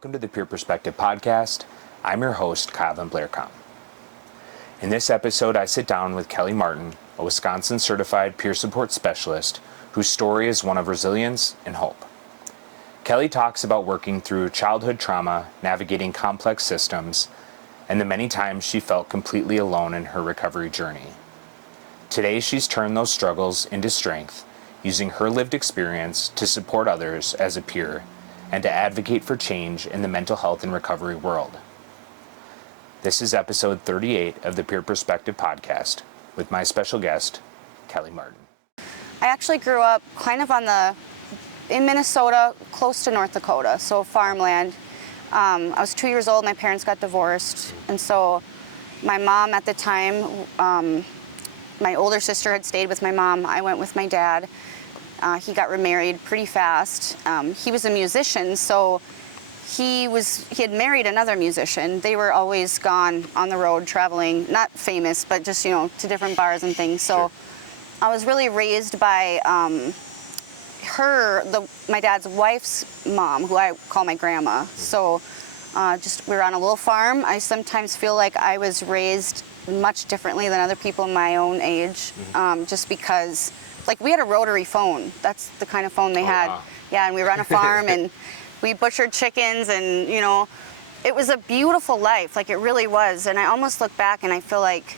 Welcome to the Peer Perspective Podcast. I'm your host, Kyle VanBlaircom. In this episode, I sit down with Kelly Martin, a Wisconsin-certified peer support specialist whose story is one of resilience and hope. Kelly talks about working through childhood trauma, navigating complex systems, and the many times she felt completely alone in her recovery journey. Today, she's turned those struggles into strength, using her lived experience to support others as a peer and to advocate for change in the mental health and recovery world. This is episode 38 of the Peer Perspective Podcast with my special guest, Kelly Martin. I actually grew up kind of in Minnesota, close to North Dakota, so farmland. I was 2 years old, my parents got divorced, and so my mom at the time, my older sister had stayed with my mom, I went with my dad. He got remarried pretty fast. He was a musician, so he had married another musician. They were always gone on the road traveling, not famous, but just, to different bars and things. So Sure. I was really raised by my dad's wife's mom, who I call my grandma. So we were on a little farm. I sometimes feel like I was raised much differently than other people my own age, just because we had a rotary phone. That's the kind of phone they had. Wow. Yeah, and we were on a farm and we butchered chickens and, it was a beautiful life. It really was. And I almost look back and I feel like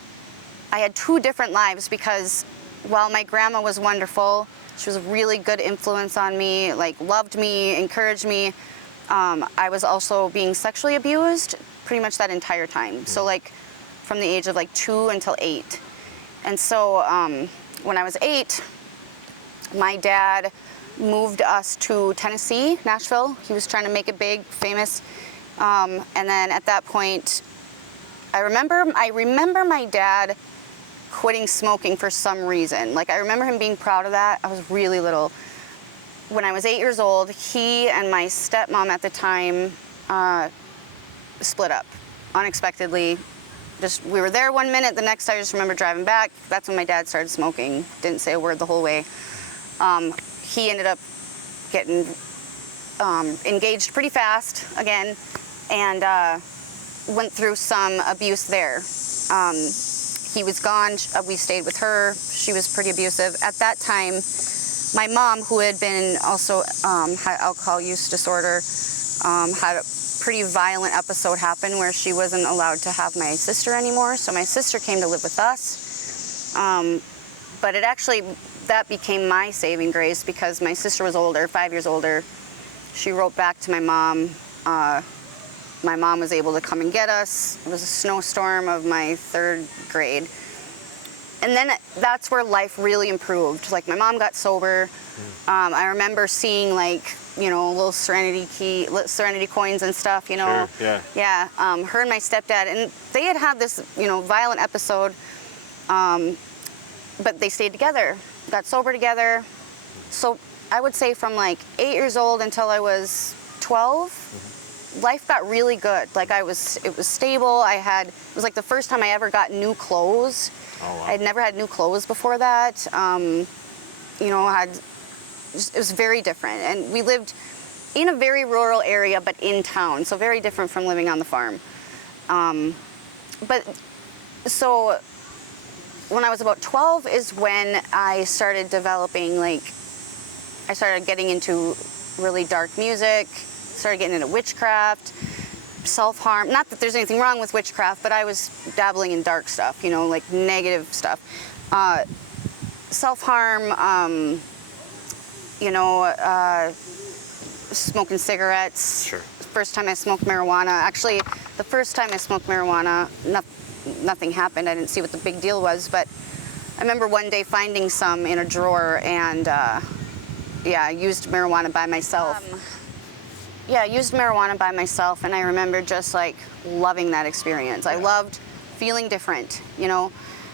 I had two different lives because while my grandma was wonderful, she was a really good influence on me, loved me, encouraged me, I was also being sexually abused pretty much that entire time. So from the age of 2 until 8. And so when I was 8, my dad moved us to Tennessee, Nashville. He was trying to make it big, famous. And then at that point, I remember my dad quitting smoking for some reason. I remember him being proud of that. I was really little. When I was 8 years old, he and my stepmom at the time split up unexpectedly. We were there 1 minute, the next I just remember driving back. That's when my dad started smoking. Didn't say a word the whole way. He ended up getting engaged pretty fast again and went through some abuse there. He was gone, we stayed with her. She was pretty abusive. At that time, my mom, who had been also had alcohol use disorder, had a pretty violent episode happen where she wasn't allowed to have my sister anymore. So my sister came to live with us. But that became my saving grace because my sister was older, 5 years older. She wrote back to my mom. My mom was able to come and get us. It was a snowstorm of my 3rd grade. And then that's where life really improved. My mom got sober. I remember seeing little Serenity coins and stuff, Sure, yeah. Yeah, her and my stepdad, and they had this, violent episode, but they stayed together, got sober together. So I would say from 8 years old until I was 12, life got really good. It was stable. It was the first time I ever got new clothes. Oh, wow. I'd never had new clothes before that. It was very different. And we lived in a very rural area, but in town. So very different from living on the farm. So when I was about 12 is when I started developing, I started getting into really dark music, started getting into witchcraft, self-harm. Not that there's anything wrong with witchcraft, but I was dabbling in dark stuff, negative stuff. Self-harm, smoking cigarettes. Sure. First time I smoked marijuana. Actually, the first time I smoked marijuana, nothing happened. I didn't see what the big deal was, but I remember one day finding some in a drawer and, I used marijuana by myself. I used marijuana by myself, and I remember just loving that experience. I loved feeling different,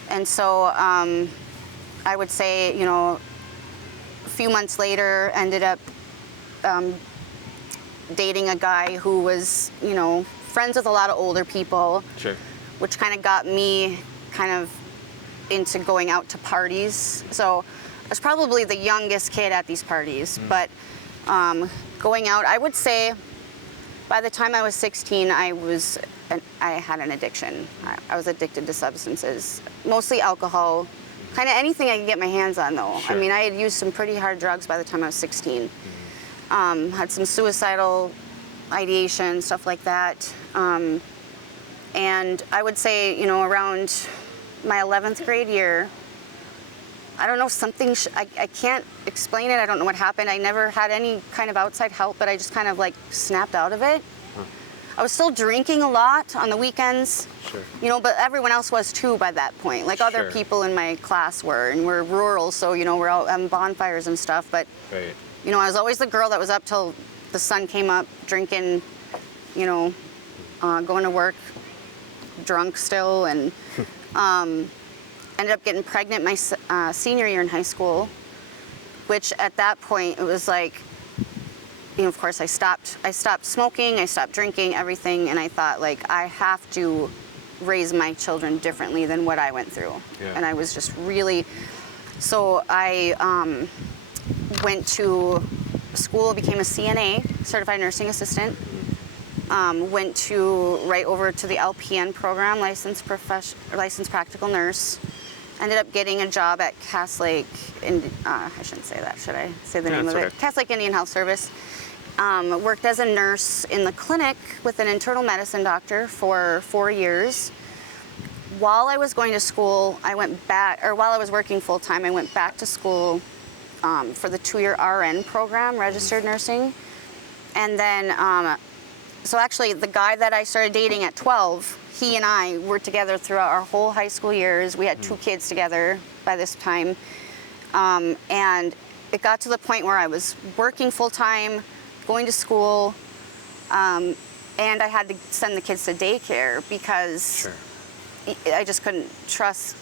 and so I would say, a few months later, ended up dating a guy who was, friends with a lot of older people. Sure. Which kind of got me into going out to parties. So I was probably the youngest kid at these parties, but going out, I would say By the time I was 16, I had an addiction. I was addicted to substances, mostly alcohol, kind of anything I could get my hands on, though. Sure. I mean, I had used some pretty hard drugs by the time I was 16. Had some suicidal ideation, stuff like that. And I would say, around my 11th grade year, I don't know, something, I can't explain it. I don't know what happened. I never had any kind of outside help, but I just kind of like snapped out of it. I was still drinking a lot on the weekends, Sure. But everyone else was too by that point. Like other Sure. people in my class were, and we're rural, so, we're out on bonfires and stuff. But, Right. I was always the girl that was up till the sun came up, drinking, going to work drunk still, and ended up getting pregnant my senior year in high school, which at that point it was like, of course I stopped smoking, I stopped drinking, everything, and I thought, like, I have to raise my children differently than what I went through. Yeah. And I was just really, so I went to school, became a CNA, certified nursing assistant. Went right over to the LPN program, licensed practical nurse. Ended up getting a job at Cass Lake, I shouldn't say that, should I say the name of it? Okay. Cass Lake Indian Health Service. Worked as a nurse in the clinic with an internal medicine doctor for 4 years. While I was going to school, while I was working full time, I went back to school for the 2-year RN program, registered nursing. And then, so actually the guy that I started dating at 12, he and I were together throughout our whole high school years. We had 2 kids together by this time. And it got to the point where I was working full time, going to school, and I had to send the kids to daycare because Sure. I just couldn't trust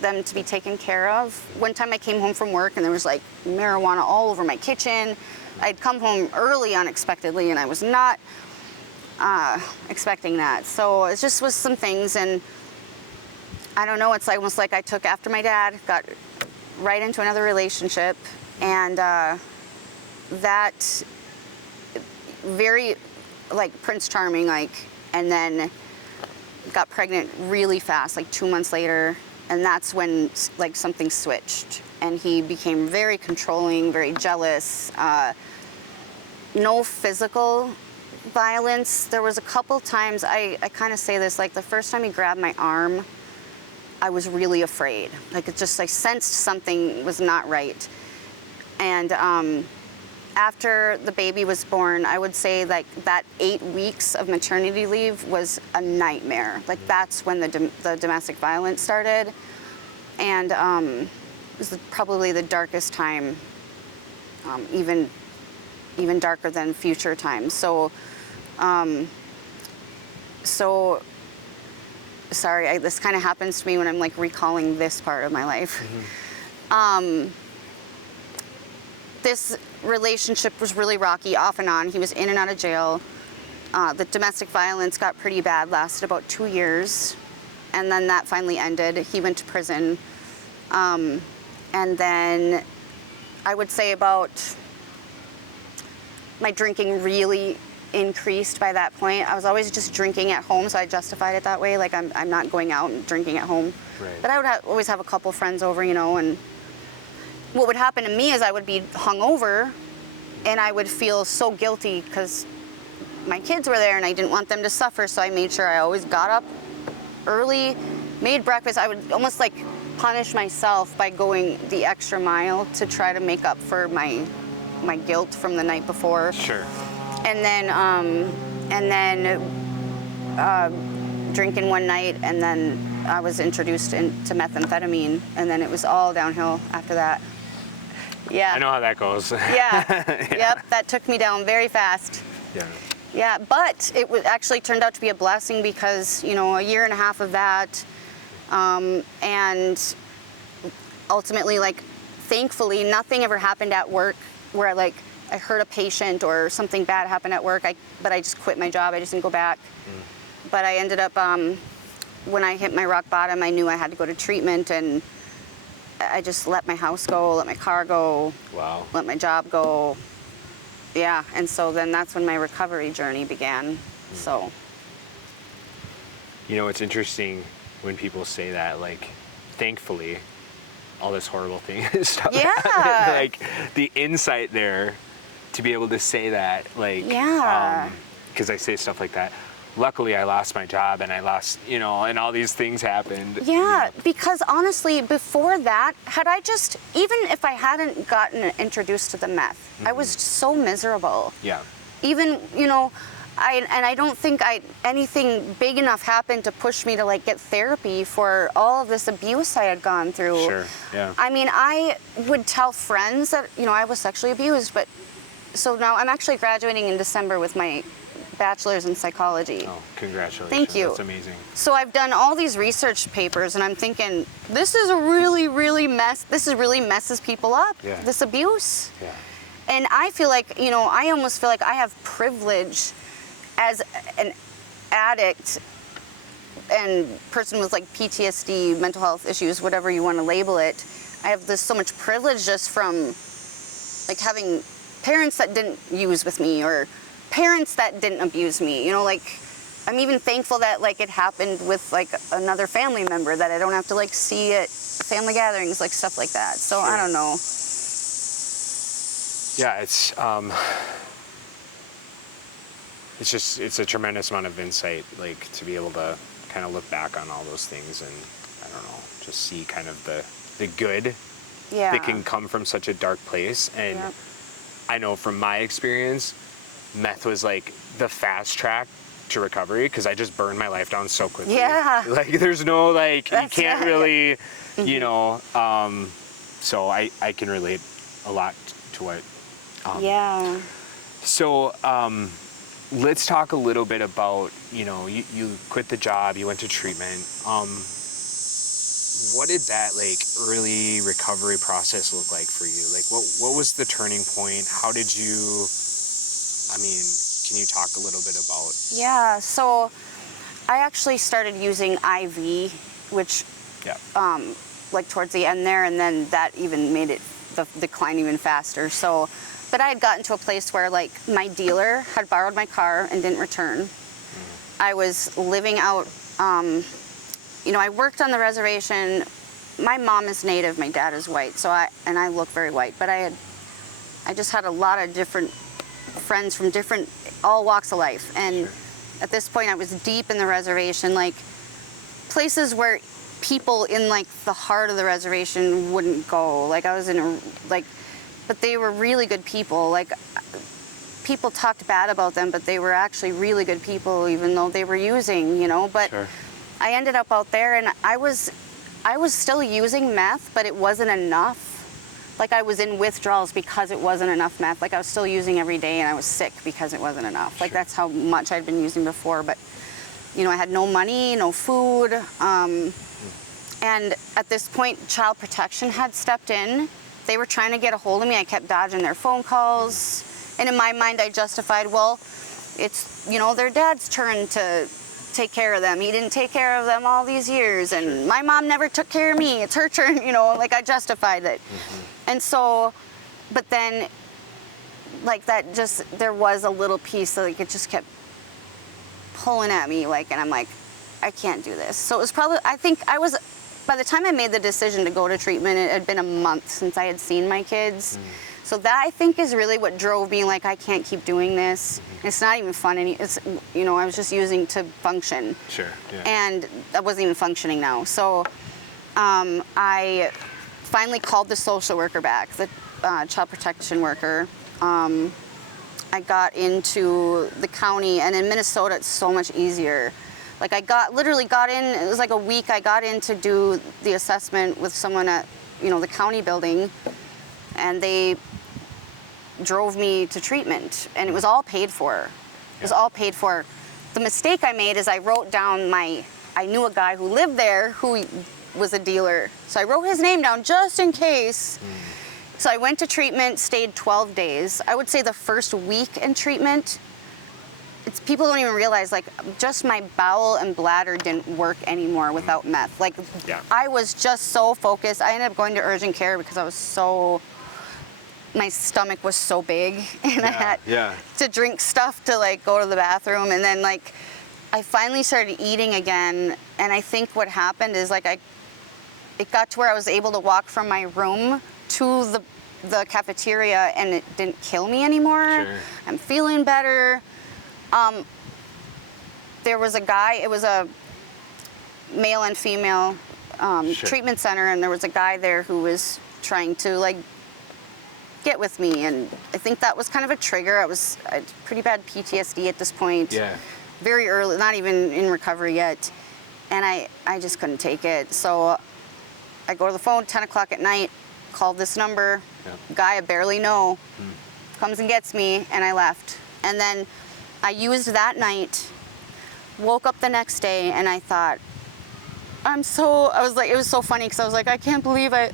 them to be taken care of. One time I came home from work and there was like marijuana all over my kitchen. I'd come home early unexpectedly and I was not expecting that. So it just was some things, and I don't know, it's almost like I took after my dad, got right into another relationship, and that very like Prince Charming, and then got pregnant really fast, like 2 months later, and that's when like something switched, and he became very controlling, very jealous. No physical violence. There was a couple times, I kind of say this, like the first time he grabbed my arm, I was really afraid. Like I sensed something was not right. And after the baby was born, I would say like that 8 weeks of maternity leave was a nightmare. Like that's when the domestic violence started. And it was probably the darkest time, even darker than future times. So sorry, this kind of happens to me when I'm like recalling this part of my life. This relationship was really rocky, off and on. He was in and out of jail. The domestic violence got pretty bad, lasted about 2 years, and then that finally ended. He went to prison. And then I would say about my drinking really increased by that point. I was always just drinking at home, so I justified it that way. Like I'm not going out and drinking at home. Right. But I would always have a couple friends over, and what would happen to me is I would be hungover and I would feel so guilty because my kids were there and I didn't want them to suffer, so I made sure I always got up early, made breakfast. I would almost like punish myself by going the extra mile to try to make up for my guilt from the night before. Sure. And then drinking one night, and then I was introduced into methamphetamine, and then it was all downhill after that. Yeah. I know how that goes. Yeah. Yep. That took me down very fast. Yeah. Yeah, but it actually turned out to be a blessing because, a year and a half of that, and ultimately, like, thankfully, nothing ever happened at work where I hurt a patient or something bad happened at work. But I just quit my job. I just didn't go back. But I ended up, when I hit my rock bottom, I knew I had to go to treatment, and I just let my house go, let my car go, Wow. let my job go. Yeah, and so then that's when my recovery journey began. So. You know, it's interesting when people say that, like, thankfully, all this horrible thing and stuff. Yeah. Like, the insight there to be able to say that, like, Yeah. because I say stuff like that. Luckily, I lost my job and I lost, you know, and all these things happened. Yeah, you know. because honestly, before that, had I just, even if I hadn't gotten introduced to the meth, I was so miserable. Yeah. Even, you know, I don't think anything big enough happened to push me to like get therapy for all of this abuse I had gone through. Sure, yeah. I mean, I would tell friends that, you know, I was sexually abused, but so now I'm actually graduating in December with my bachelor's in psychology. Oh, congratulations. Thank you. That's amazing. So I've done all these research papers and I'm thinking, this is really messes people up, Yeah. this abuse. Yeah. And I feel like, you know, I almost feel like I have privilege as an addict and person with like PTSD, mental health issues, whatever you want to label it. I have this so much privilege just from like having parents that didn't use with me or parents that didn't abuse me, you know, like I'm even thankful that like it happened with like another family member that I don't have to like see at family gatherings, like stuff like that. So Sure. I don't know. Yeah, it's a tremendous amount of insight, like to be able to kind of look back on all those things and I don't know, just see kind of the good Yeah. that can come from such a dark place. And Yep. I know from my experience, meth was like the fast track to recovery because I just burned my life down so quickly. Yeah. Like there's no like That's you can't right. really, you know. So I can relate a lot to what. Yeah. So let's talk a little bit about, you know, you quit the job, you went to treatment. What did that like early recovery process look like for you? Like what was the turning point? How did you, I mean, can you talk a little bit about? Yeah, so I actually started using IV, which Yeah. like towards the end there, and then that even made it the decline even faster. So, but I had gotten to a place where like my dealer had borrowed my car and didn't return. I was living out, you know, I worked on the reservation. My mom is Native, my dad is white, so I look very white, but I just had a lot of different friends from all walks of life. And at this point I was deep in the reservation, like places where people in like the heart of the reservation wouldn't go. Like I was in but they were really good people. Like people talked bad about them, but they were actually really good people, even though they were using, you know. But Sure. I ended up out there and I was still using meth, but it wasn't enough. Like I was in withdrawals because it wasn't enough meth. Like I was still using every day and I was sick because it wasn't enough. Like Sure. that's how much I'd been using before. But, you know, I had no money, no food. And at this point, Child Protection had stepped in. They were trying to get a hold of me. I kept dodging their phone calls. And in my mind, I justified, well, it's, you know, their dad's turn to take care of them. He didn't take care of them all these years. And Sure. my mom never took care of me. It's her turn, you know, like I justified it. And so, but then, like that just, there was a little piece that like it just kept pulling at me, like, and I'm like, I can't do this. So it was probably, I think I was, by the time I made the decision to go to treatment, it had been a month since I had seen my kids. So that I think is really what drove me, like, I can't keep doing this. It's not even fun, it's, you know, I was just using to function. Sure. Yeah. And I wasn't even functioning now. So I finally called the social worker back, the child protection worker. I got into the county, and in Minnesota it's so much easier. Like I literally got in, it was like a week, I got in to do the assessment with someone at, you know, the county building, and they drove me to treatment, and it was all paid for. It was all paid for. The mistake I made is I wrote down I knew a guy who lived there who was a dealer. So I wrote his name down just in case. So I went to treatment, stayed 12 days. I would say the first week in treatment, people don't even realize, like, just my bowel and bladder didn't work anymore without meth. Like, Yeah. I was just so focused. I ended up going to urgent care because I was so my stomach was so big, and I had Yeah. to drink stuff to like go to the bathroom, and then like I finally started eating again, and I think what happened is like it got to where I was able to walk from my room to the cafeteria, and it didn't kill me anymore. Sure. I'm feeling better. There was a guy, it was a male and female Sure. treatment center, and there was a guy there who was trying to like get with me, and I think that was kind of a trigger. I had pretty bad PTSD at this point. Yeah. Very early, not even in recovery yet, and I just couldn't take it. So I go to the phone 10 o'clock at night, called this number, guy I barely know, comes and gets me, and I left. And then I used that night, woke up the next day, and I thought, it was so funny, because I was like, I can't believe I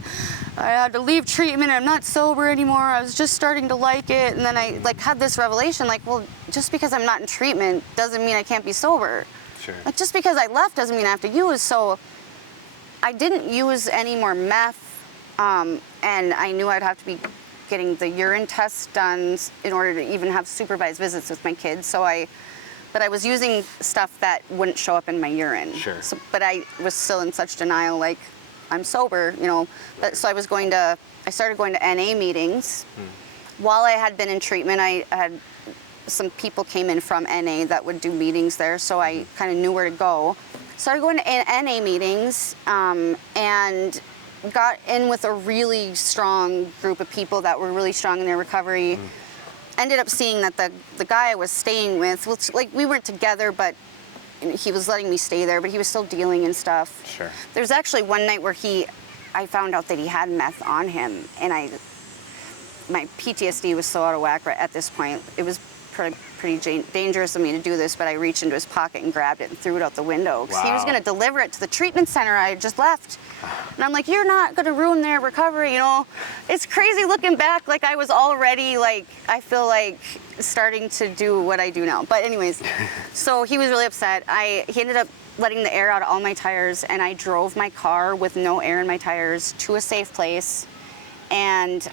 had to leave treatment, I'm not sober anymore, I was just starting to like it. And then I like had this revelation, like, well, just because I'm not in treatment doesn't mean I can't be sober. Sure. Like, just because I left doesn't mean I have to use. So I didn't use any more meth, and I knew I'd have to be getting the urine test done in order to even have supervised visits with my kids. But I was using stuff that wouldn't show up in my urine. Sure. So, but I was still in such denial, like, I'm sober, you know. So I started going to NA meetings. While I had been in treatment, I had some people came in from NA that would do meetings there, so I kind of knew where to go. Started going to NA meetings, and got in with a really strong group of people that were really strong in their recovery. Ended up seeing that the guy I was staying with, like, we weren't together, but he was letting me stay there, but he was still dealing and stuff. Sure. There's actually one night where I found out that he had meth on him, and my PTSD was so out of whack at this point. It was pretty dangerous of me to do this, but I reached into his pocket and grabbed it and threw it out the window, because he was going to deliver it to the treatment center I had just left. And I'm like, you're not going to ruin their recovery, you know? It's crazy looking back, like I was already, like, I feel like starting to do what I do now. But anyways, so he was really upset. He ended up letting the air out of all my tires, and I drove my car with no air in my tires to a safe place. And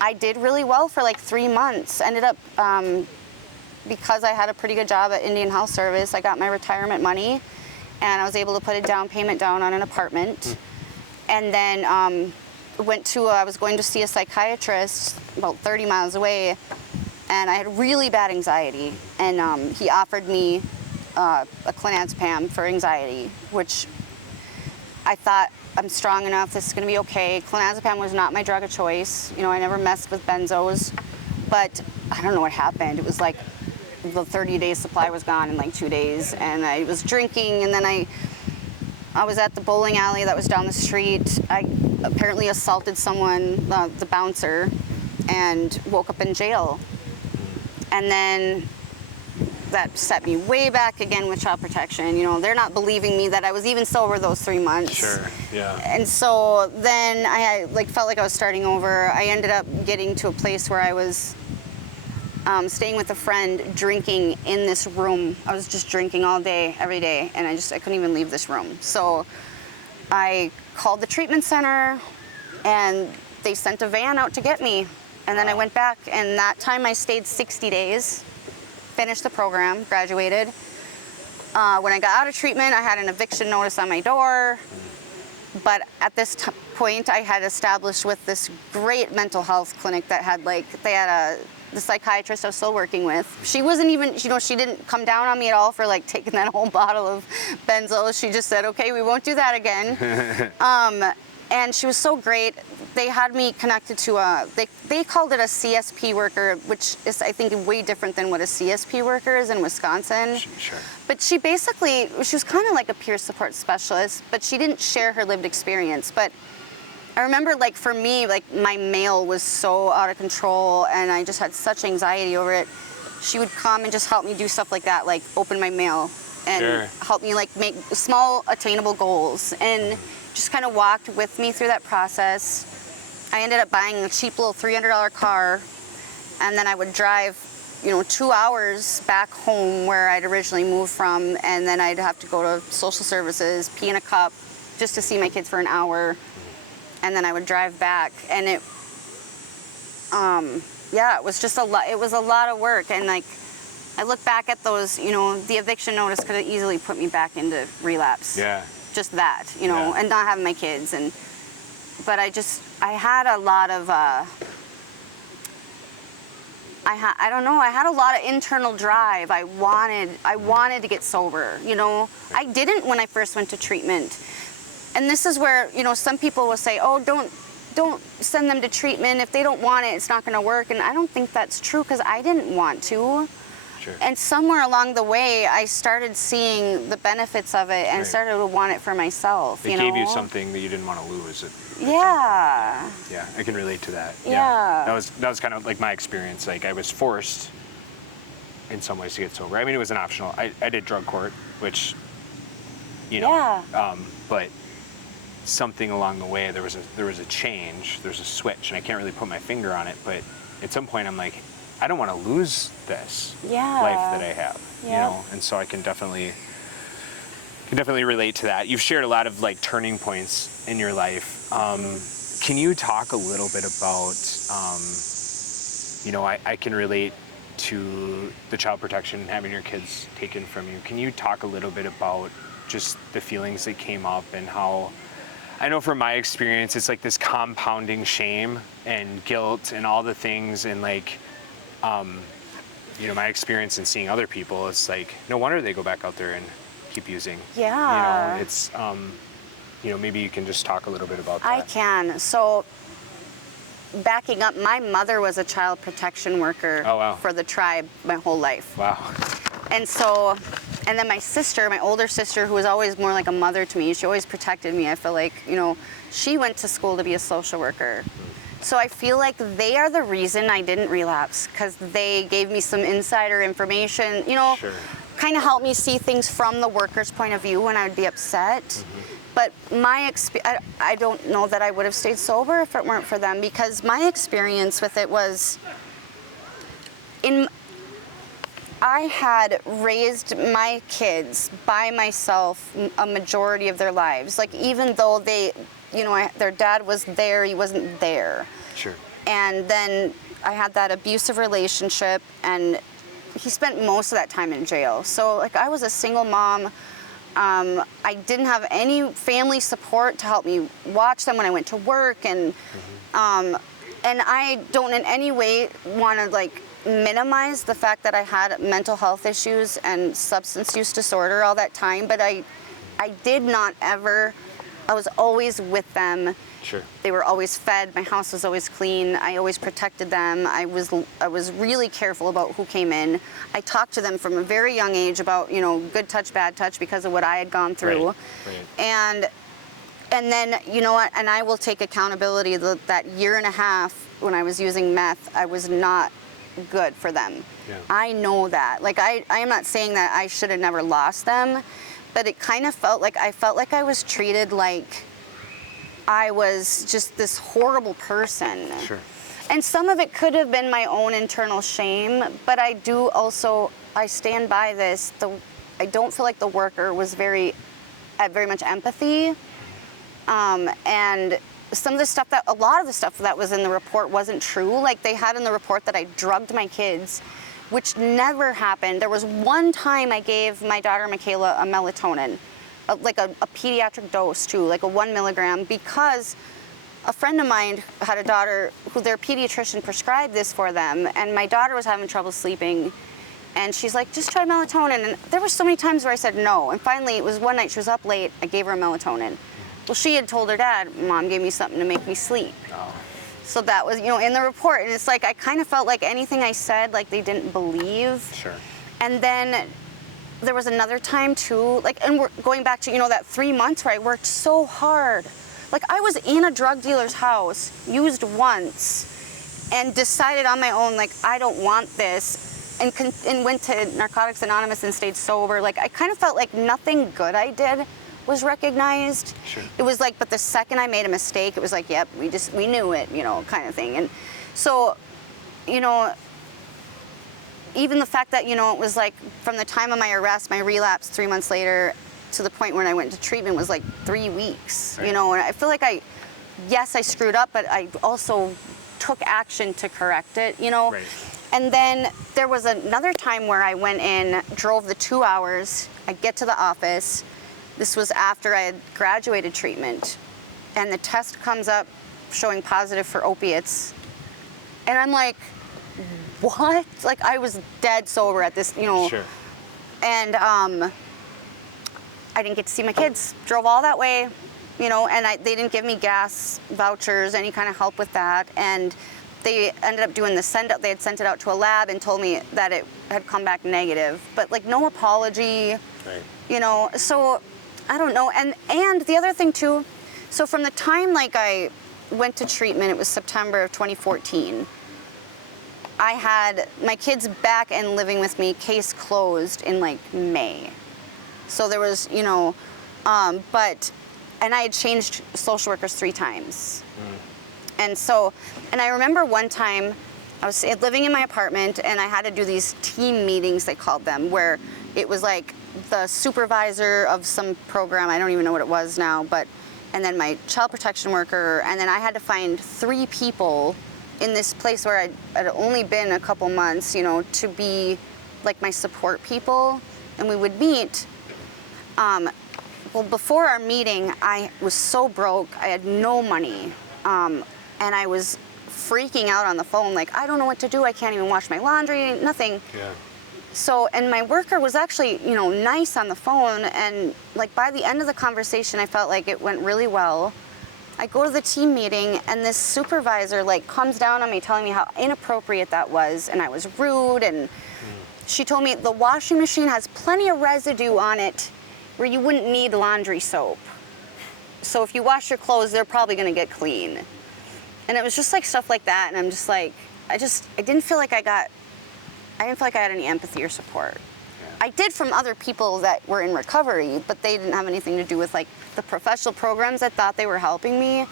I did really well for like 3 months. Ended up, because I had a pretty good job at Indian Health Service, I got my retirement money, and I was able to put a down payment down on an apartment. And then I was going to see a psychiatrist about 30 miles away, and I had really bad anxiety. And he offered me a clonazepam for anxiety, which I thought, I'm strong enough, this is gonna be okay. Clonazepam was not my drug of choice. You know, I never messed with benzos, but I don't know what happened. It was like the 30-day supply was gone in like 2 days, and I was drinking, and then I was at the bowling alley that was down the street. I apparently assaulted someone, the bouncer, and woke up in jail. And then that set me way back again with child protection. You know, they're not believing me that I was even sober those 3 months. Sure, yeah. And so then I felt like I was starting over. I ended up getting to a place where I was staying with a friend, drinking in this room. I was just drinking all day, every day, and I couldn't even leave this room. So I called the treatment center, and they sent a van out to get me. And then I went back, and that time I stayed 60 days. Finished the program, graduated. When I got out of treatment, I had an eviction notice on my door. But at this point, I had established with this great mental health clinic that had the psychiatrist I was still working with. She wasn't even, you know, she didn't come down on me at all for like taking that whole bottle of benzos. She just said, okay, we won't do that again. And she was so great. They had me connected to they called it a CSP worker, which is, I think, way different than what a CSP worker is in Wisconsin. Sure. But she was kind of like a peer support specialist, but she didn't share her lived experience. But I remember, like, for me, like, my mail was so out of control, and I just had such anxiety over it. She would come and just help me do stuff like that, like open my mail and help me, like, make small attainable goals, and just kind of walked with me through that process. I ended up buying a cheap little $300 car, and then I would drive, 2 hours back home where I'd originally moved from, and then I'd have to go to social services, pee in a cup, just to see my kids for an hour, and then I would drive back. And yeah, it was just a lot. It was a lot of work, and like I look back at those, the eviction notice could have easily put me back into relapse. Yeah. Just that, Yeah. and not having my kids, but I had a lot of, I don't know, I had a lot of internal drive. I wanted to get sober, I didn't when I first went to treatment. And this is where, some people will say, oh, don't send them to treatment. If they don't want it, it's not going to work. And I don't think that's true, because I didn't want to. Sure. And somewhere along the way, I started seeing the benefits of it and started to want it for myself. It gave you something that you didn't want to lose. Yeah. Yeah, I can relate to that. Yeah. That was kind of like my experience. Like, I was forced in some ways to get sober. I mean, it was an optional. I did drug court, which, but something along the way, there was a change, there's a switch, and I can't really put my finger on it, but at some point I'm like, I don't want to lose this life that I have, and so I can definitely relate to that. You've shared a lot of like turning points in your life. Can you talk a little bit about, I can relate to the child protection and having your kids taken from you. Can you talk a little bit about just the feelings that came up and how, I know from my experience, it's like this compounding shame and guilt and all the things, and like, my experience in seeing other people, it's like, no wonder they go back out there and keep using. Yeah. It's, maybe you can just talk a little bit about that. I can. So, backing up, my mother was a child protection worker for the tribe my whole life. Wow. And then my older sister, who was always more like a mother to me, she always protected me. I feel like, she went to school to be a social worker. So I feel like they are the reason I didn't relapse, because they gave me some insider information, kind of helped me see things from the worker's point of view when I would be upset. But I don't know that I would have stayed sober if it weren't for them, because my experience with it was, I had raised my kids by myself a majority of their lives. Like, even though their dad was there, he wasn't there. Sure. And then I had that abusive relationship, and he spent most of that time in jail. So, like, I was a single mom. I didn't have any family support to help me watch them when I went to work, and I don't in any way want to, like, minimize the fact that I had mental health issues and substance use disorder all that time, but I did not ever. I was always with them. Sure. They were always fed. My house was always clean. I always protected them. I was really careful about who came in. I talked to them from a very young age about, good touch, bad touch, because of what I had gone through. Right. And then, you know what, and I will take accountability that year and a half when I was using meth, I was not good for them. Yeah. I know that. Like, I am not saying that I should have never lost them, but it kind of felt like I was treated like I was just this horrible person. Sure. And some of it could have been my own internal shame, but I stand by this. I don't feel like the worker was very much empathy. And a lot of the stuff that was in the report wasn't true. Like, they had in the report that I drugged my kids, which never happened. There was one time I gave my daughter Michaela a melatonin, like a pediatric dose too, like a 1 milligram, because a friend of mine had a daughter who their pediatrician prescribed this for them, and my daughter was having trouble sleeping, and she's like, just try melatonin. And there were so many times where I said no, and finally it was one night she was up late, I gave her a melatonin. Well, she had told her dad, Mom gave me something to make me sleep. Oh. So that was, in the report, and it's like, I kind of felt like anything I said, like, they didn't believe. Sure. And then there was another time too, like, and we're going back to, that 3 months where I worked so hard. Like, I was in a drug dealer's house, used once, and decided on my own, like, I don't want this, and went to Narcotics Anonymous and stayed sober. Like, I kind of felt like nothing good I did was recognized. Sure. It was like, but the second I made a mistake, it was like, yep, we knew it, kind of thing. And so, even the fact that, it was like from the time of my arrest, my relapse 3 months later, to the point when I went to treatment was like 3 weeks, Right. And I feel like I screwed up, but I also took action to correct it, you know? Right. And then there was another time where I went in, drove the 2 hours, I get to the office. This was after I had graduated treatment, and the test comes up showing positive for opiates. And I'm like, what? Like, I was dead sober at this, you know. Sure. And I didn't get to see my kids. Drove all that way, you know, and they didn't give me gas vouchers, any kind of help with that. And they ended up doing the send out. They had sent it out to a lab and told me that it had come back negative, but like no apology, Right. you know. So I don't know. And the other thing too, so from the time like I went to treatment, it was September of 2014. I had my kids back and living with me, case closed in like May. So there was, you know, and I had changed social workers 3 times. And so, and I remember one time I was living in my apartment and I had to do these team meetings, they called them, where it was like the supervisor of some program, I don't even know what it was now, and then my child protection worker, and then I had to find 3 people in this place where I'd only been a couple months, you know, to be like my support people, and we would meet. Well, before our meeting, I was so broke, I had no money, and I was freaking out on the phone, like, I don't know what to do, I can't even wash my laundry, nothing. Yeah. So, and my worker was actually, you know, nice on the phone, and like by the end of the conversation, I felt like it went really well. I go to the team meeting, and this supervisor like comes down on me telling me how inappropriate that was, and I was rude, and she told me the washing machine has plenty of residue on it where you wouldn't need laundry soap. So if you wash your clothes, they're probably gonna get clean. And it was just like stuff like that, and I'm just like, I didn't feel like I had any empathy or support. Yeah. I did from other people that were in recovery, but they didn't have anything to do with like the professional programs that thought they were helping me.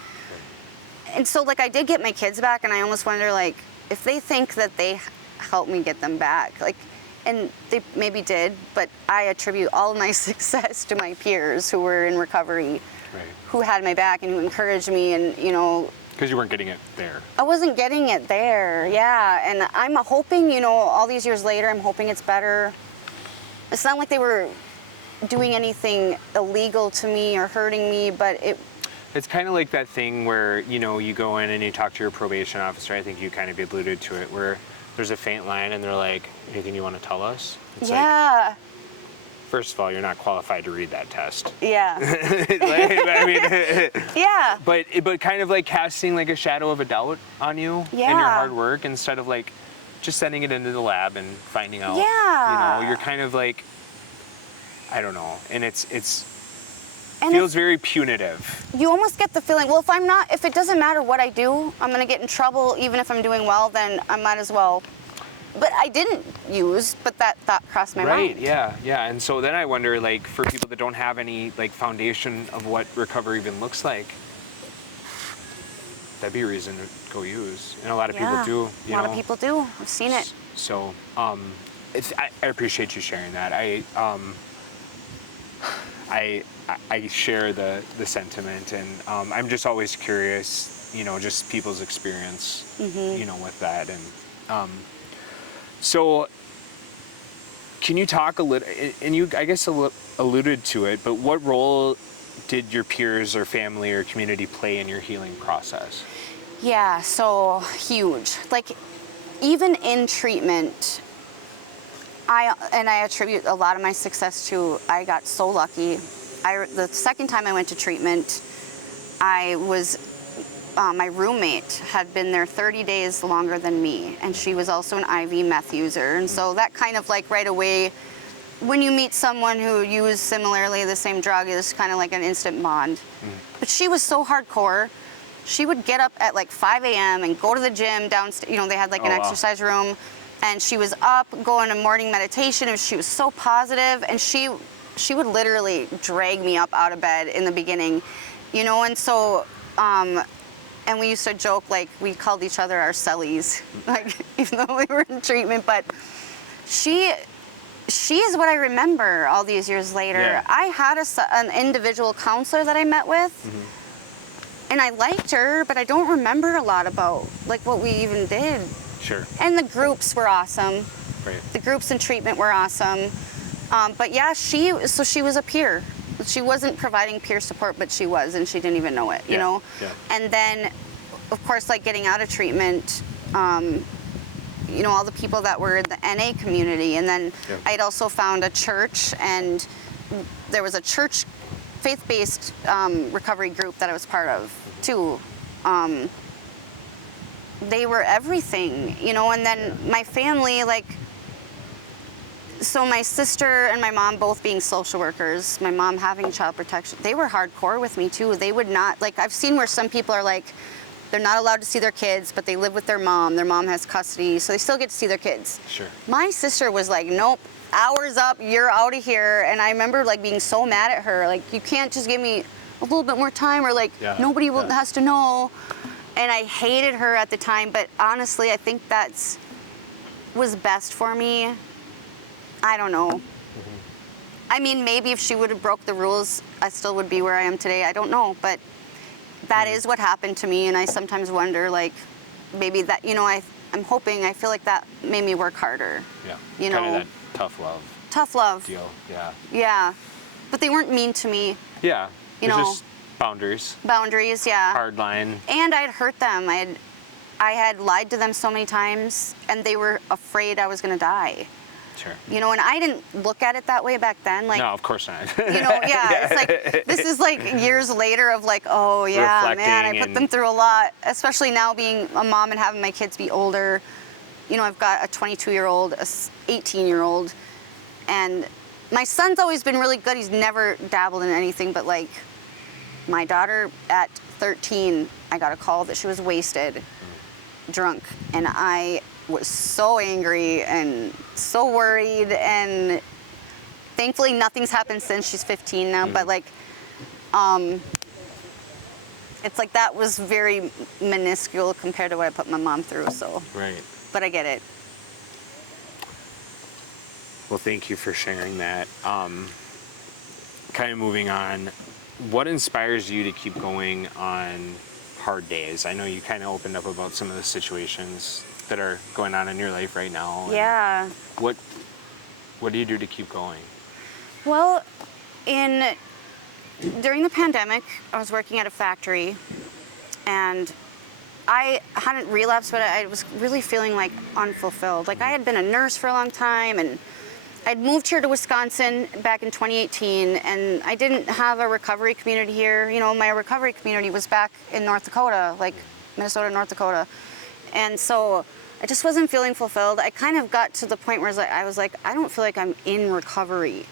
And so like I did get my kids back, and I almost wonder like if they think that they helped me get them back, like, and they maybe did, but I attribute all of my success to my peers who were in recovery, Right. who had my back and who encouraged me, and you know. Because you weren't getting it there. I wasn't getting it there, yeah. And I'm hoping, you know, all these years later, I'm hoping it's better. It's not like they were doing anything illegal to me or hurting me, but It's kind of like that thing where, you know, you go in and you talk to your probation officer. I think you kind of alluded to it, where there's a faint line and they're like, anything you want to tell us? It's yeah. Like, first of all, you're not qualified to read that test. Yeah. Like, I mean, yeah. But kind of like casting like a shadow of a doubt on you and your hard work, instead of like just sending it into the lab and finding out. Yeah. You know, you're kind of like, I don't know, and it feels very punitive. You almost get the feeling, well, if it doesn't matter what I do, I'm going to get in trouble. Even if I'm doing well, then I might as well. But I didn't use, but that thought crossed my mind. Right, yeah. And so then I wonder, like, for people that don't have any, like, foundation of what recovery even looks like, that'd be a reason to go use. And a lot of people do, A lot of people do. I've seen it. So, I appreciate you sharing that. I share the sentiment, and I'm just always curious, you know, just people's experience, you know, with that. And so can you talk a little, and you, I guess, alluded to it, but what role did your peers or family or community play in your healing process? Yeah, so huge. Like, even in treatment, I attribute a lot of my success to, I got so lucky. The second time I went to treatment, my roommate had been there 30 days longer than me, and she was also an IV meth user. And so that kind of like right away, when you meet someone who used similarly the same drug, it's kind of like an instant bond. But she was so hardcore. She would get up at like 5 a.m. and go to the gym downstairs. You know, they had like an exercise room, and she was up going to morning meditation, and she was so positive, and she would literally drag me up out of bed in the beginning, you know. And so and we used to joke, like, we called each other our cellies, like, even though we were in treatment. But she is what I remember all these years later. Yeah. I had an individual counselor that I met with, And I liked her, but I don't remember a lot about like what we even did. Sure. And the groups were awesome. Right. The groups and treatment were awesome. But yeah, she was a peer. She wasn't providing peer support, but she was, and she didn't even know it, you know? Yeah. And then, of course, like getting out of treatment, you know, all the people that were in the NA community. And then I'd also found a church, and there was a church faith-based recovery group that I was part of too. They were everything, you know, and then my family, like, so my sister and my mom both being social workers, my mom having child protection, they were hardcore with me too. They would not, like, I've seen where some people are like, they're not allowed to see their kids, but they live with their mom has custody, so they still get to see their kids. Sure. My sister was like, nope, hours up, you're out of here. And I remember like being so mad at her, like, you can't just give me a little bit more time, or like nobody has to know. And I hated her at the time, but honestly, I think that's was best for me. I don't know. I mean, maybe if she would have broke the rules, I still would be where I am today. I don't know, but that is what happened to me, and I sometimes wonder, like, maybe that, you know, I'm hoping, I feel like that made me work harder. Yeah. You know, kind of that tough love. Tough love. Deal. Yeah. Yeah, but they weren't mean to me. Yeah. You know, just boundaries. Boundaries, yeah. Hard line. And I had hurt them. I had lied to them so many times, and they were afraid I was gonna die. Sure. You know, and I didn't look at it that way back then. Like, no, of course not. You know, yeah, it's like, this is like years later of like, oh yeah, reflecting, man, I put them through a lot, especially now being a mom and having my kids be older. You know, I've got a 22-year-old, a 18-year-old, and my son's always been really good. He's never dabbled in anything, but like my daughter at 13, I got a call that she was wasted, drunk, and I was so angry and so worried, and thankfully nothing's happened since. She's 15 now, but like, it's like that was very minuscule compared to what I put my mom through, so. Right. But I get it. Well, thank you for sharing that. Kind of moving on, what inspires you to keep going on hard days? I know you kind of opened up about some of the situations that are going on in your life right now. Yeah. What do you do to keep going? Well, during the pandemic, I was working at a factory, and I hadn't relapsed, but I was really feeling like unfulfilled. Like, I had been a nurse for a long time, and I'd moved here to Wisconsin back in 2018, and I didn't have a recovery community here. You know, my recovery community was back in North Dakota, like Minnesota, North Dakota. And so I just wasn't feeling fulfilled. I kind of got to the point where I was like, I don't feel like I'm in recovery.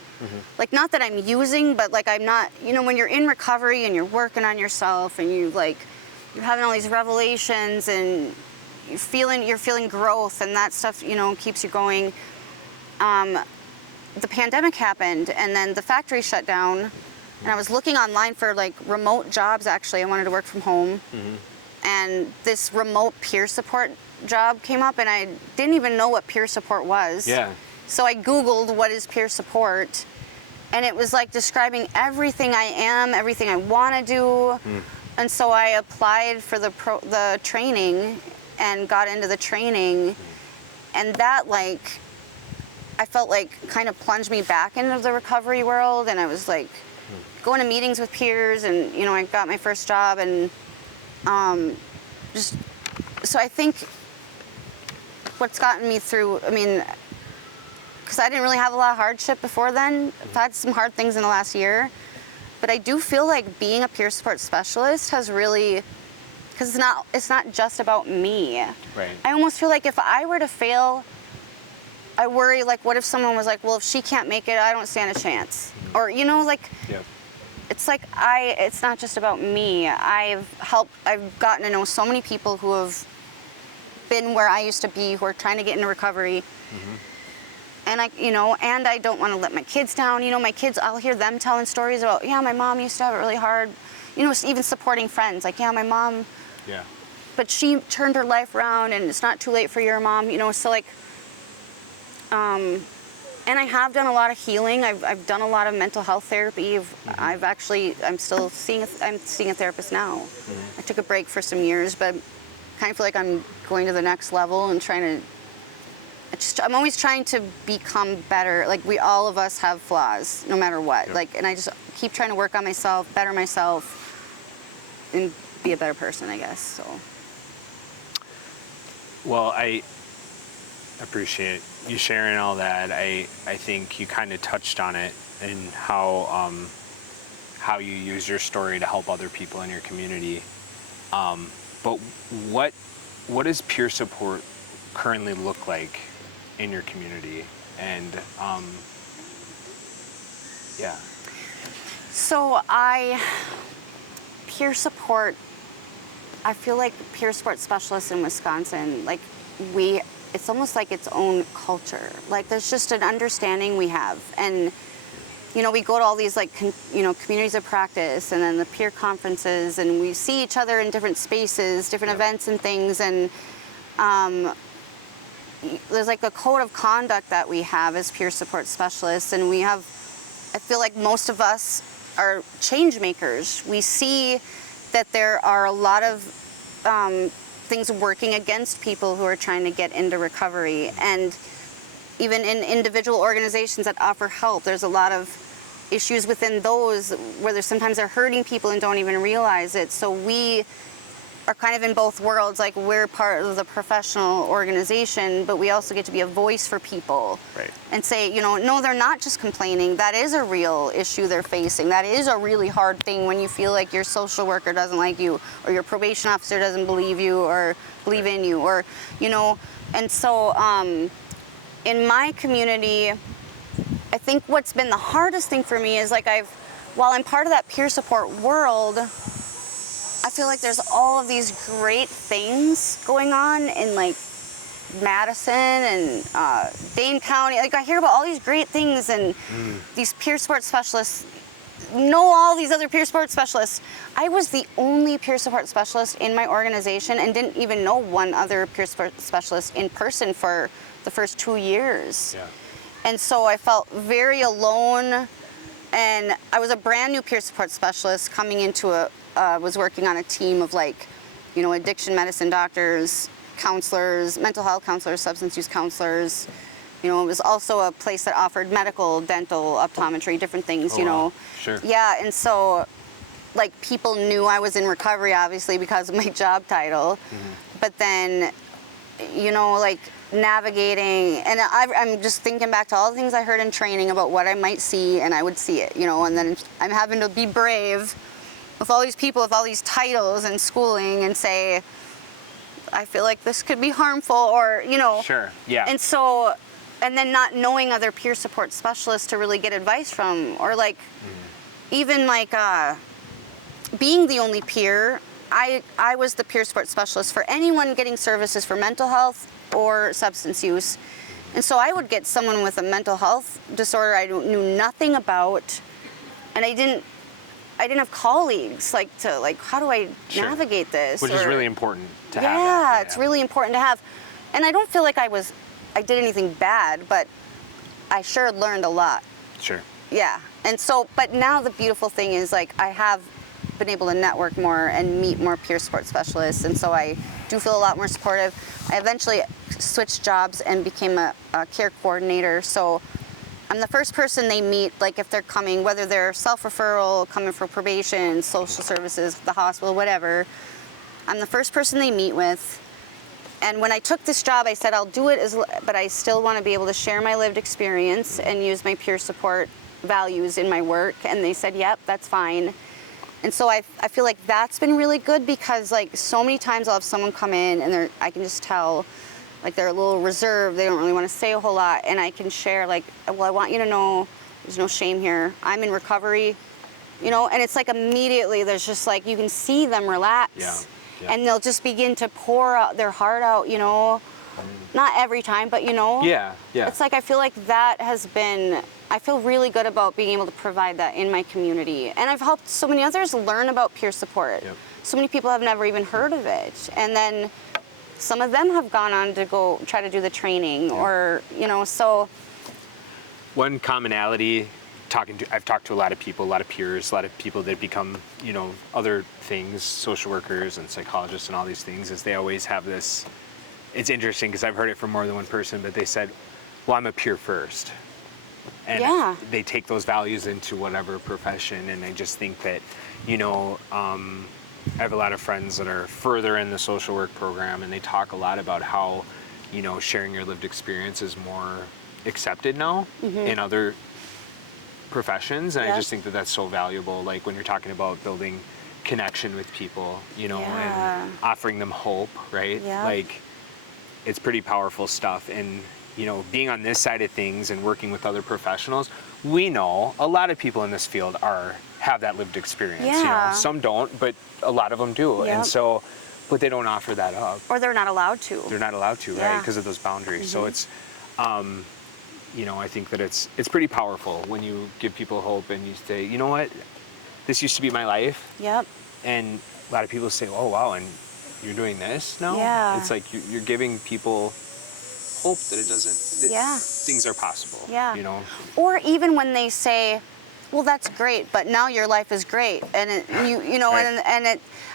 Like, not that I'm using, but like I'm not, you know, when you're in recovery and you're working on yourself and you're having all these revelations and you're feeling growth, and that stuff, you know, keeps you going. The pandemic happened, and then the factory shut down, and I was looking online for like remote jobs. Actually, I wanted to work from home, and this remote peer support job came up, and I didn't even know what peer support was. Yeah. So I Googled what is peer support, and it was like describing everything I am, everything I want to do. And so I applied for the training and got into the training, and that, like, I felt like kind of plunged me back into the recovery world, and I was like going to meetings with peers, and, you know, I got my first job, and so I think what's gotten me through, I mean, because I didn't really have a lot of hardship before then. I've had some hard things in the last year, but I do feel like being a peer support specialist has really, because it's not just about me. Right. I almost feel like if I were to fail, I worry, like, what if someone was like, well, if she can't make it, I don't stand a chance. Or, you know, like, it's like it's not just about me. I've gotten to know so many people who have been where I used to be, who are trying to get into recovery. And I don't want to let my kids down. You know, my kids, I'll hear them telling stories about, yeah, my mom used to have it really hard. You know, even supporting friends, like, yeah, my mom, but she turned her life around, and it's not too late for your mom, you know, so like, And I have done a lot of healing. I've done a lot of mental health therapy. I'm still seeing a therapist now. I took a break for some years, but kind of feel like I'm going to the next level and I'm always trying to become better. Like all of us have flaws, no matter what. Yep. And I just keep trying to work on myself, better myself, and be a better person, I guess. So. Well, I appreciate you sharing all that. I think you kind of touched on it and how you use your story to help other people in your community. But what does peer support currently look like in your community? And yeah. So peer support, I feel like peer support specialists in Wisconsin, it's almost like its own culture. Like there's just an understanding we have. And, we go to all these communities of practice and then the peer conferences, and we see each other in different spaces, different events and things. And there's like a code of conduct that we have as peer support specialists. And I feel like most of us are change makers. We see that there are a lot of things working against people who are trying to get into recovery. And even in individual organizations that offer help, there's a lot of issues within those where sometimes they're hurting people and don't even realize it. So we are kind of in both worlds. Like we're part of the professional organization, but we also get to be a voice for people. Right. And say, no, they're not just complaining. That is a real issue they're facing. That is a really hard thing when you feel like your social worker doesn't like you, or your probation officer doesn't believe you or believe in you, or, and so in my community, I think what's been the hardest thing for me is while I'm part of that peer support world, I feel like there's all of these great things going on in Madison and Dane County. I hear about all these great things, and these peer support specialists know all these other peer support specialists. I was the only peer support specialist in my organization and didn't even know one other peer support specialist in person for the first 2 years. Yeah. And so I felt very alone, and I was a brand new peer support specialist coming into was working on a team of addiction medicine doctors, counselors, mental health counselors, substance use counselors. It was also a place that offered medical, dental, optometry, different things, Wow. Sure. Yeah, and so people knew I was in recovery, obviously, because of my job title. Mm-hmm. But then, navigating, and I'm just thinking back to all the things I heard in training about what I might see, and I would see it, and then I'm having to be brave with all these people with all these titles and schooling and say, I feel like this could be harmful, or, Sure, yeah. And so, and then not knowing other peer support specialists to really get advice from, or even being the only peer, I was the peer support specialist for anyone getting services for mental health or substance use. And so I would get someone with a mental health disorder I knew nothing about, and I didn't have colleagues how do I navigate this? Which is really important to have. Yeah, it's really important to have. And I don't feel like I did anything bad, but I sure learned a lot. Sure. Yeah. And so, but now the beautiful thing is I have been able to network more and meet more peer support specialists, and so I do feel a lot more supportive. I eventually switched jobs and became a care coordinator, so I'm the first person they meet, if they're coming, whether they're self-referral, coming for probation, social services, the hospital, whatever. I'm the first person they meet with. And when I took this job, I said I'll do it, but I still want to be able to share my lived experience and use my peer support values in my work. And they said, yep, that's fine. And so I feel like that's been really good, because so many times I'll have someone come in and I can just tell they're a little reserved, they don't really want to say a whole lot, and I can share well, I want you to know there's no shame here. I'm in recovery, and it's immediately there's just you can see them relax. Yeah. And they'll just begin to pour out their heart out, not every time, but Yeah. It's I feel like that has been, I feel really good about being able to provide that in my community. And I've helped so many others learn about peer support. Yep. So many people have never even heard of it. And then some of them have gone on to go try to do the training, or, so one commonality I've talked to a lot of people, a lot of peers, a lot of people that become, other things, social workers and psychologists and all these things, is they always have this. It's interesting because I've heard it from more than one person, but they said, well, I'm a peer first. And they take those values into whatever profession. And I just think that, I have a lot of friends that are further in the social work program, and they talk a lot about how, sharing your lived experience is more accepted now in other professions. And I just think that that's so valuable. Like when you're talking about building connection with people, and offering them hope, right? Like it's pretty powerful stuff. And, being on this side of things and working with other professionals, we know a lot of people in this field have that lived experience. Some don't, but a lot of them do. And so, but they don't offer that up. Or they're not allowed to. They're not allowed to, right? Because of those boundaries. So it's, I think that it's pretty powerful when you give people hope and you say, you know what, this used to be my life. And a lot of people say, oh, wow, and you're doing this now? It's like you're giving people hope that it doesn't, that things are possible, Or even when they say, well, that's great, but now your life is great. And,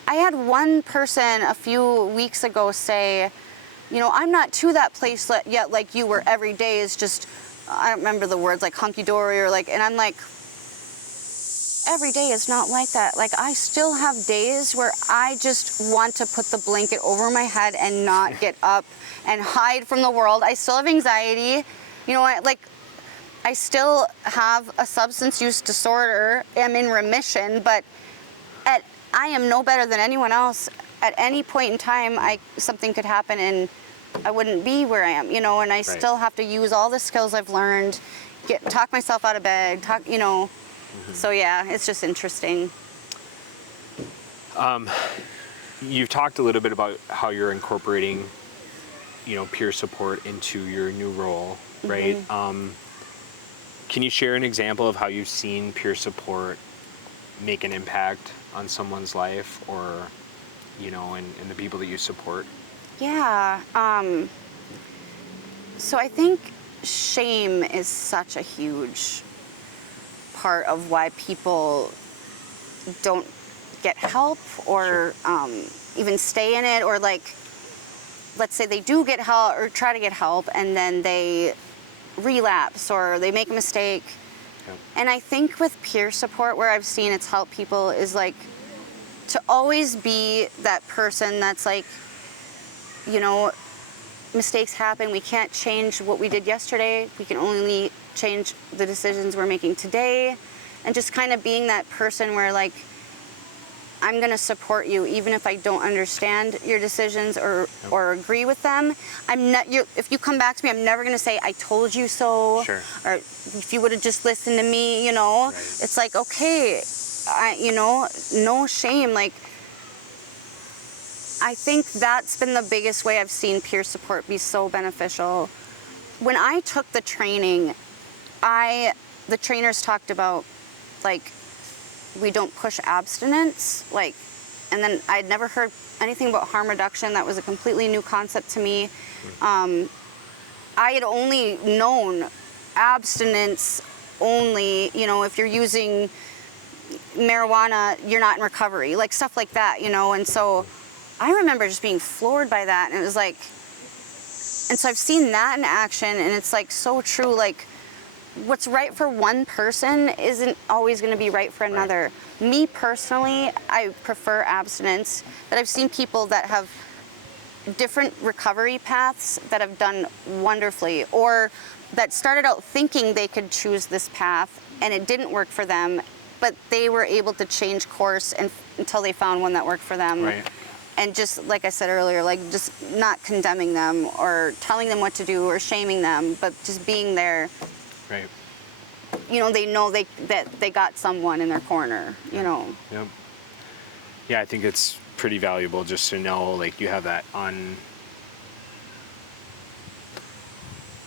I had one person a few weeks ago say, I'm not to that place yet like you where every day is just, I don't remember the words, like hunky-dory or like, and I'm like, every day is not like that. Like I still have days where I just want to put the blanket over my head and not get up and hide from the world. I still have anxiety. I still have a substance use disorder. I'm in remission, but I am no better than anyone else. At any point in time, something could happen and I wouldn't be where I am, and I still have to use all the skills I've learned, talk myself out of bed, So it's just interesting. You've talked a little bit about how you're incorporating, peer support into your new role, right? Can you share an example of how you've seen peer support make an impact on someone's life or, and the people that you support? Yeah. So I think shame is such a huge part of why people don't get help or even stay in it, or like, let's say they do get help or try to get help and then they relapse or they make a mistake. And I think with peer support, where I've seen it's helped people is like to always be that person that's like, mistakes happen. We can't change what we did yesterday. We can only change the decisions we're making today. And just kind of being that person where like, I'm going to support you even if I don't understand your decisions or agree with them. If you come back to me, I'm never going to say, I told you so. Sure. Or if you would have just listened to me, Right. It's like, okay, no shame. Like, I think that's been the biggest way I've seen peer support be so beneficial. When I took the training, the trainers talked about, like, we don't push abstinence, like, and then I'd never heard anything about harm reduction. That was a completely new concept to me. I had only known abstinence only, if you're using marijuana, you're not in recovery, like stuff like that, and so I remember just being floored by that, and it was like, and so I've seen that in action, and it's like so true, like, what's right for one person isn't always going to be right for another. Right. Me personally, I prefer abstinence, but I've seen people that have different recovery paths that have done wonderfully, or that started out thinking they could choose this path and it didn't work for them, but they were able to change course until they found one that worked for them. Right. And just like I said earlier, like just not condemning them or telling them what to do or shaming them, but just being there. Right. They know that they got someone in their corner, Yep. Yeah, I think it's pretty valuable just to know, like, you have that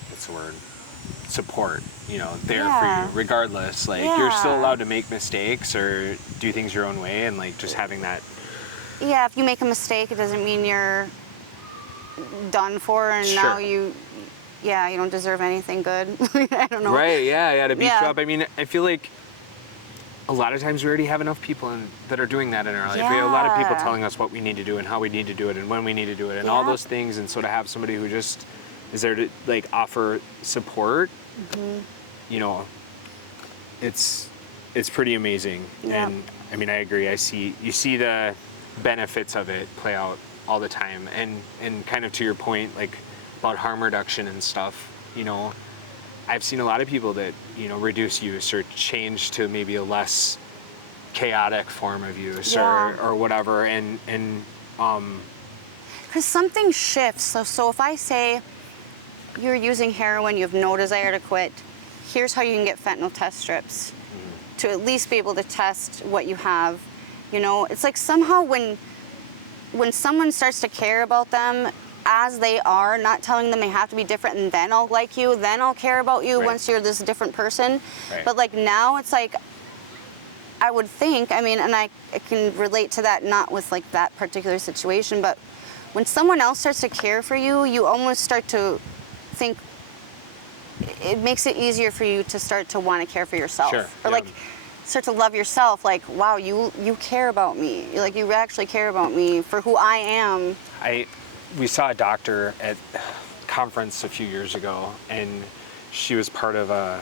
what's the word? Support, there for you, regardless. Like, you're still allowed to make mistakes or do things your own way, and, like, just having that. Yeah, if you make a mistake, it doesn't mean you're done for and Sure. now you yeah, you don't deserve anything good. I don't know. Right, yeah, to beat Yeah. you up. I mean, I feel like a lot of times we already have enough people that are doing that in our life. We have a lot of people Yeah. telling us what we need to do and how we need to do it and when we need to do it and all Yeah. those things. And so to have somebody who just is there to like offer support, you know, it's pretty amazing. Yeah. And I mean, I agree. You see the benefits of it play out all the time. And kind of to your point, like about harm reduction and stuff, you know, I've seen a lot of people that, you know, reduce use or change to maybe a less chaotic form of use or whatever. And Because something shifts. So if I say you're using heroin, you have no desire to quit, here's how you can get fentanyl test strips to at least be able to test what you have. You know, it's like somehow when someone starts to care about them as they are, not telling them they have to be different and then I'll like you, then I'll care about you once you're this different person. Right. But like now it's like, I would think, I mean, and I can relate to that, not with like that particular situation, but when someone else starts to care for you, you almost start to think it makes it easier for you to start to want to care for yourself. Sure, Or like start to love yourself, like, wow, you care about me. Like you actually care about me for who I am. We saw a doctor at a conference a few years ago, and she was part of a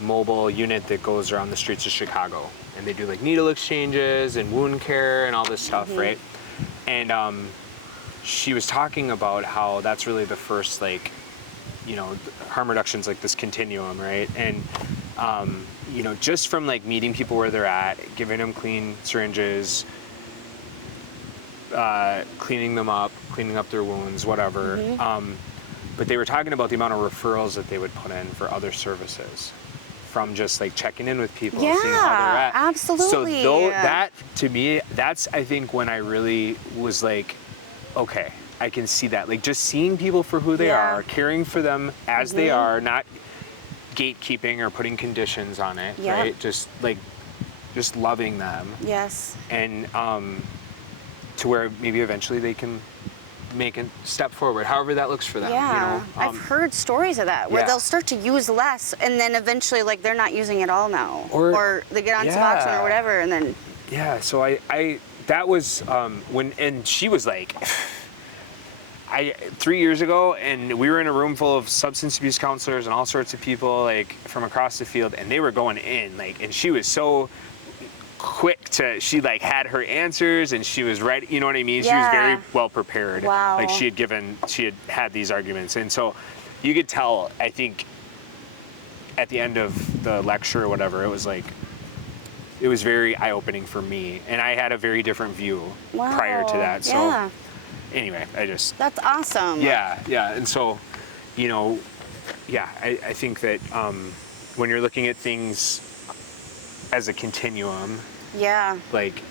mobile unit that goes around the streets of Chicago, and they do like needle exchanges and wound care and all this stuff, right? And she was talking about how that's really the first, like, you know, harm reduction's like this continuum, right? And you know, just from like meeting people where they're at, giving them clean syringes, cleaning them up, cleaning up their wounds, whatever. But they were talking about the amount of referrals that they would put in for other services from just like checking in with people, seeing how they're at. Absolutely. So that, to me, that's, I think, when I really was like, okay, I can see that. Like just seeing people for who they are, caring for them as they are, not gatekeeping or putting conditions on it, right? Just loving them. Yes. And to where maybe eventually they can make a step forward, however that looks for them. Yeah, You know? I've heard stories of that where they'll start to use less, and then eventually, like, they're not using it all now, or they get on Suboxone or whatever, and then. Yeah. So I that was when, and she was like, 3 years ago, and we were in a room full of substance abuse counselors and all sorts of people like from across the field, and they were going in like, and she was so quick to, she like had her answers and she was ready, you know what I mean? She was very well prepared. Wow. Like she had these arguments, and so you could tell, I think at the end of the lecture or whatever, it was very eye-opening for me, and I had a very different view prior to that. So anyway, that's awesome. Yeah. And so, you know, I think that when you're looking at things as a continuum, like,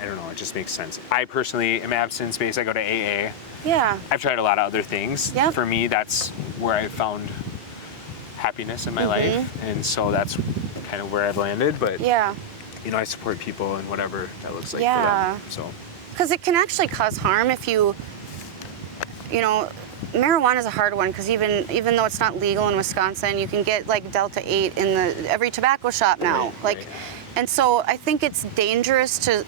I don't know, it just makes sense. I personally am abstinence-based. I go to AA. Yeah. I've tried a lot of other things. Yeah. For me, that's where I found happiness in my life, and so that's kind of where I've landed. But you know, I support people and whatever that looks like for them. So. Because it can actually cause harm if you know, marijuana is a hard one because even though it's not legal in Wisconsin, you can get like Delta 8 in every tobacco shop now. And so I think it's dangerous to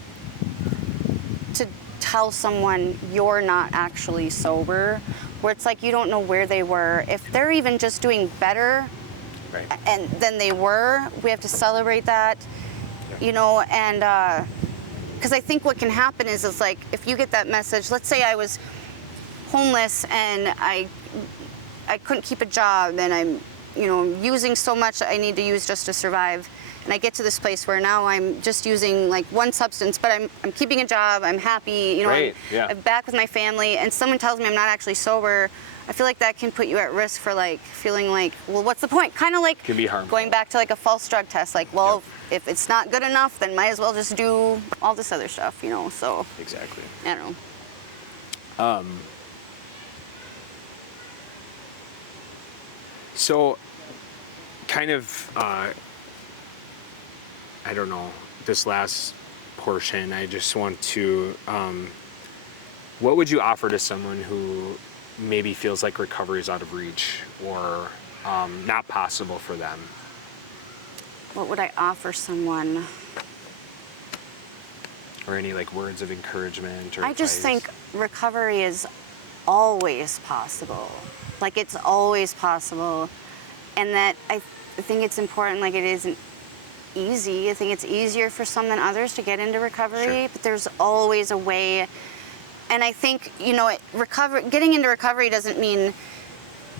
tell someone you're not actually sober, where it's like you don't know where they were. If they're even just doing better than they were, we have to celebrate that, you know, and because I think what can happen is it's like if you get that message, let's say I was homeless and I couldn't keep a job and I'm, you know, using so much I need to use just to survive, and I get to this place where now I'm just using like one substance, but I'm keeping a job, I'm happy, you know, I'm back with my family, and someone tells me I'm not actually sober. I feel like that can put you at risk for like feeling like, well, what's the point? Kind of like can be harmful. Going back to like a false drug test, like, well, if it's not good enough, then might as well just do all this other stuff, you know. So exactly. I don't know. So, kind of, I don't know, this last portion, I just want to, what would you offer to someone who maybe feels like recovery is out of reach or not possible for them? What would I offer someone? Or any like words of encouragement or I just advice? think recovery is always possible. Like, it's always possible. And that I think it's important, like, it isn't easy. I think it's easier for some than others to get into recovery, Sure. but there's always a way. And I think, getting into recovery doesn't mean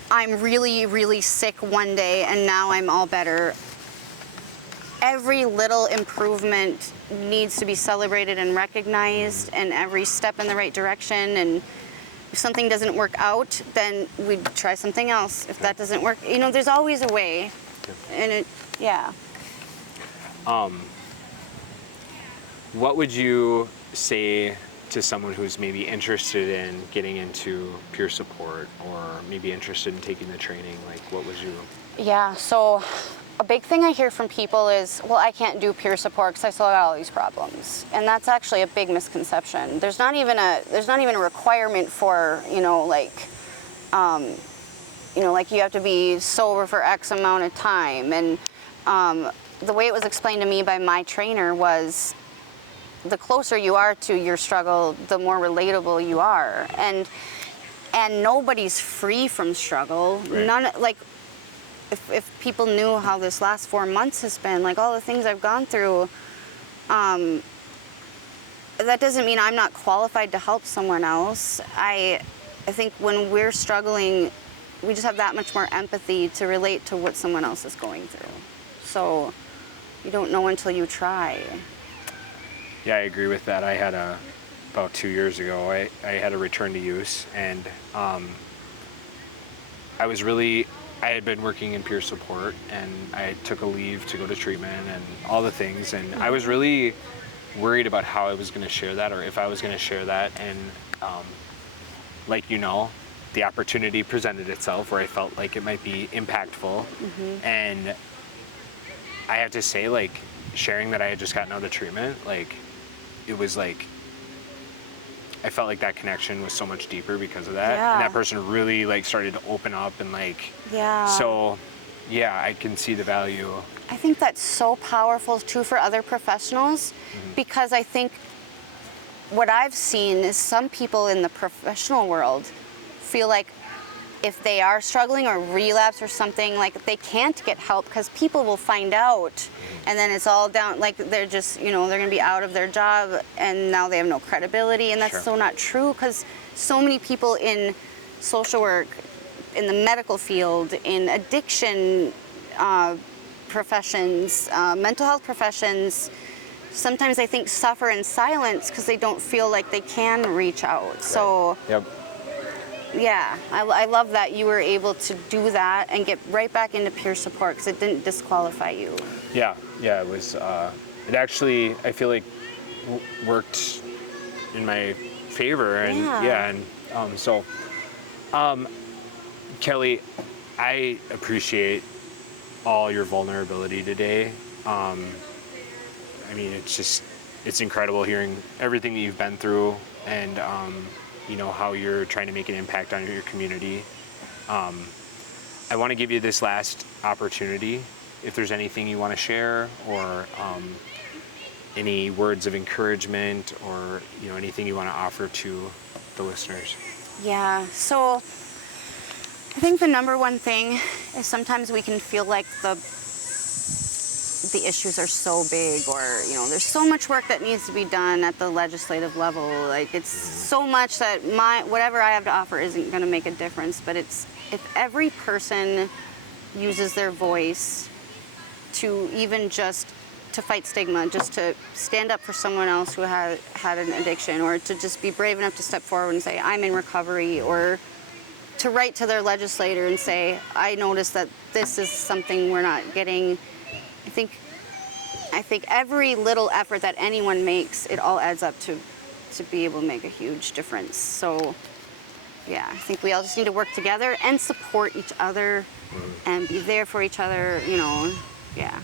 I'm really, really sick one day and now I'm all better. Every little improvement needs to be celebrated and recognized, and every step in the right direction. And if something doesn't work out, then we try something else. If that doesn't work, there's always a way. And What would you say to someone who's maybe interested in getting into peer support or maybe interested in taking the training? Like, what would you? Yeah, so a big thing I hear from people is, well, I can't do peer support because I still got all these problems. And that's actually a big misconception. There's not even a requirement for, like you have to be sober for X amount of time. And the way it was explained to me by my trainer was, the closer you are to your struggle, the more relatable you are. And nobody's free from struggle. Right. If people knew how this last 4 months has been, like all the things I've gone through, that doesn't mean I'm not qualified to help someone else. I think when we're struggling, we just have that much more empathy to relate to what someone else is going through. So you don't know until you try. Yeah, I agree with that. I had about 2 years ago, I had a return to use, and I had been working in peer support, and I took a leave to go to treatment and all the things, and I was really worried about how I was going to share that, or if I was going to share that. And the opportunity presented itself where I felt like it might be impactful. And I have to say, like, sharing that I had just gotten out of treatment, like, it was like, I felt like that connection was so much deeper because of that. Yeah. And that person really like started to open up and like, Yeah. so yeah, I can see the value. I think that's so powerful too for other professionals, because I think what I've seen is some people in the professional world feel like if they are struggling or relapse or something, like they can't get help because people will find out, and then it's all down, like they're just, they're going to be out of their job and now they have no credibility. And that's Sure. so not true, because so many people in social work, in the medical field, in addiction professions, mental health professions, sometimes I think suffer in silence because they don't feel like they can reach out. Right. So Yep. Yeah, I love that you were able to do that and get right back into peer support because it didn't disqualify you. Yeah, it was, it actually, I feel like worked in my favor. And Kelly, I appreciate all your vulnerability today. I mean, it's incredible hearing everything that you've been through, and how you're trying to make an impact on your community. I want to give you this last opportunity. If there's anything you want to share, or any words of encouragement, or anything you want to offer to the listeners. Yeah, so I think the number one thing is sometimes we can feel like the issues are so big, or there's so much work that needs to be done at the legislative level. Like, it's so much that whatever I have to offer isn't going to make a difference. But if every person uses their voice to even just to fight stigma, just to stand up for someone else who had an addiction, or to just be brave enough to step forward and say, I'm in recovery, or to write to their legislator and say, I noticed that this is something we're not getting. I think every little effort that anyone makes, it all adds up to be able to make a huge difference. So yeah, I think we all just need to work together and support each other and be there for each other, yeah.